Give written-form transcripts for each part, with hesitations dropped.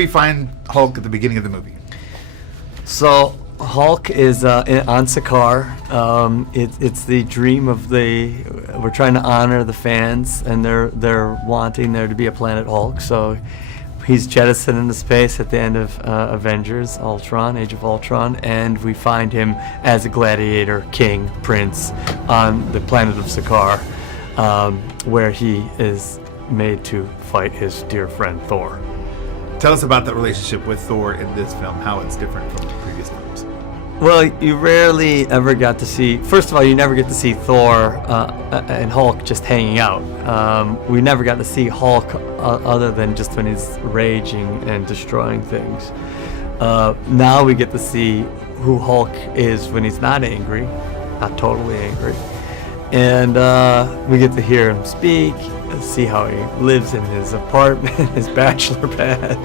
we find Hulk at the beginning of the movie? So Hulk is on Sakaar. It's the dream of we're trying to honor the fans, and they're wanting there to be a planet Hulk. So he's jettisoned into space at the end of Avengers, Age of Ultron, and we find him as a gladiator, king, prince, on the planet of Sakaar, where he is made to fight his dear friend Thor. Tell us about that relationship with Thor in this film, how it's different from the previous films. Well, you rarely ever got to see, first of all, you never get to see Thor and Hulk just hanging out. We never got to see Hulk other than just when he's raging and destroying things. Now we get to see who Hulk is when he's not angry, not totally angry. And we get to hear him speak, see how he lives in his apartment, his bachelor pad.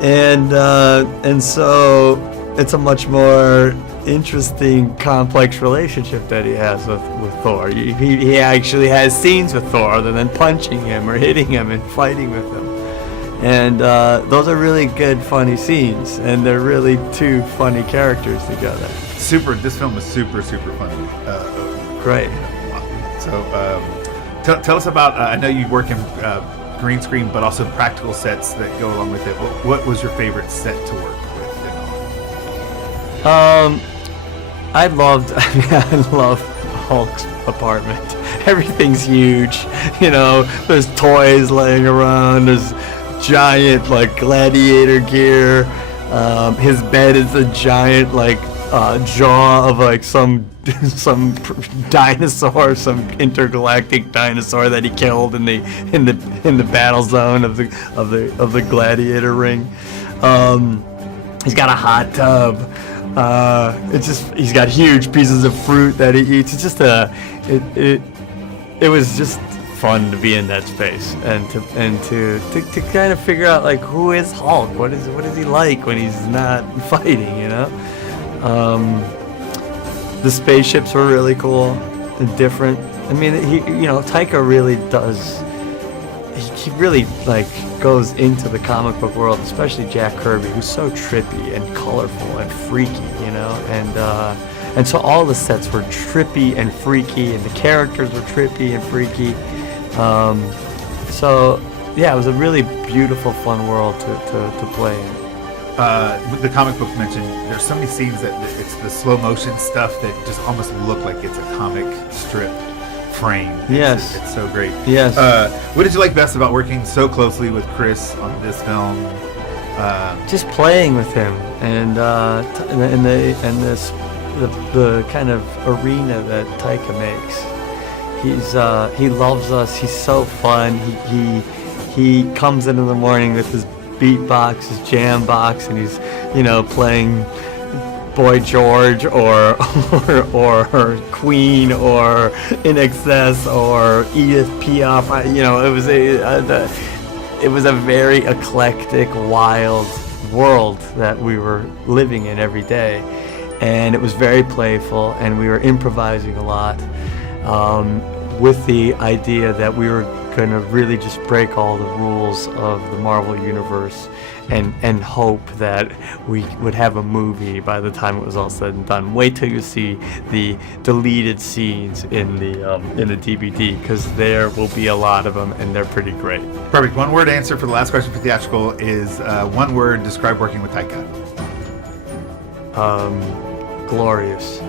And so it's a much more interesting, complex relationship that he has with Thor. He actually has scenes with Thor other than punching him or hitting him and fighting with him. And those are really good, funny scenes, and they're really two funny characters together. This film is super funny. Great. So tell us about, I know you work in green screen, but also practical sets that go along with it. What was your favorite set to work with and all? I love Hulk's apartment. Everything's huge. There's toys laying around. There's giant gladiator gear. His bed is a giant jaw of some dinosaur, some intergalactic dinosaur that he killed in the battle zone of the gladiator ring. He's got a hot tub. He's got huge pieces of fruit that he eats. It's just it was just fun to be in that space and to kind of figure out who is Hulk, what is he like when he's not fighting, The spaceships were really cool and different. I mean, Taika really does. He really goes into the comic book world, especially Jack Kirby, who's so trippy and colorful and freaky, and so all the sets were trippy and freaky, and the characters were trippy and freaky. So yeah, it was a really beautiful, fun world to play in. With the comic book mentioned, there's so many scenes that it's the slow motion stuff that just almost look like it's a comic strip frame. Yes. It's so great. Yes. What did you like best about working so closely with Chris on this film? Just playing with him and the kind of arena that Taika makes. He loves us. He's so fun. He comes in the morning with his beatbox, his jam box, and he's playing Boy George or Queen or In Excess or Edith Piaf. It was a very eclectic, wild world that we were living in every day, and it was very playful, and we were improvising a lot, with the idea that we were going to really just break all the rules of the Marvel Universe and hope that we would have a movie by the time it was all said and done. Wait till you see the deleted scenes in the DVD, because there will be a lot of them, and they're pretty great. Perfect. One word answer for the last question for theatrical is one word, describe working with Taika. Glorious.